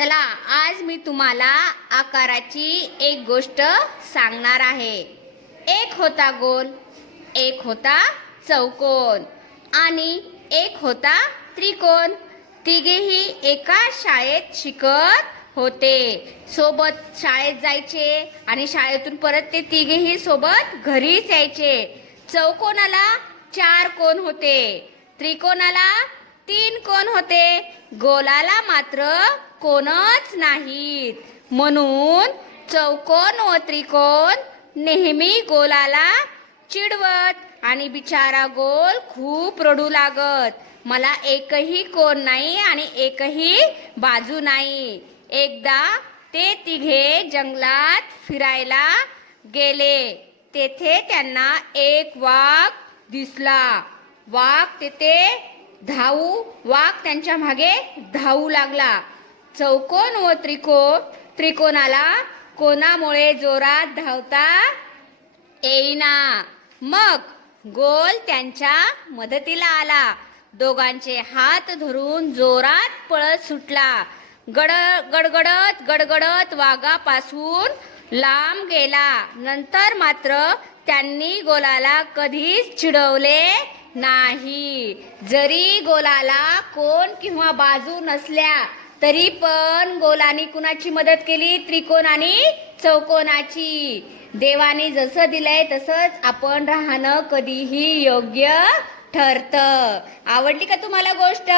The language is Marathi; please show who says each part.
Speaker 1: चला आज मी तुम्हाला आकाराची एक गोष्ट सांगणार आहे. एक होता गोल एक होता चौकोन आणि एक होता त्रिकोण. तिघेही एका शाळेत शिकत होते. सोबत शाळेत जायचे आणि शाळेतून परत ते तिघेही सोबत घरीच यायचे. चौकोनाला चार कोण होते? त्रिकोणाला तीन कोण होते? गोलाला मात्र कोणच नाहीत. म्हणून चौकोन व त्रिकोण नेहमी गोलाला चिडवत आणि बिचारा गोल खूप रडू लागत. मला एकही कोण नाही आणि एकही बाजू नाही. एकदा ते तिघे जंगलात फिरायला गेले. तेथे त्यांना एक वाघ दिसला. वाघ तेथे धावू वाघ त्यांच्या मागे धावू लागला. चौकोन व त्रिकोण त्रिकोणाला कोणामुळे जोरात धावता येईना. मग गोल त्यांच्या मदतीला आला. दोघांचे हात धरून जोरात पळत सुटला. गड गडगडत गडगडत वाघापासून लांब गेला. नंतर मात्र त्यांनी गोलाला कधीच चिडवले नाही. जरी गोलाला कोण किंवा बाजू नसल्या तरी पण गोलाने कुणाची मदत केली? त्रिकोण आणि चौकोनाची देवाने जसं दिलंय तसंच आपण राहणं कधीही योग्य ठरतं. आवडली का तुम्हाला गोष्ट?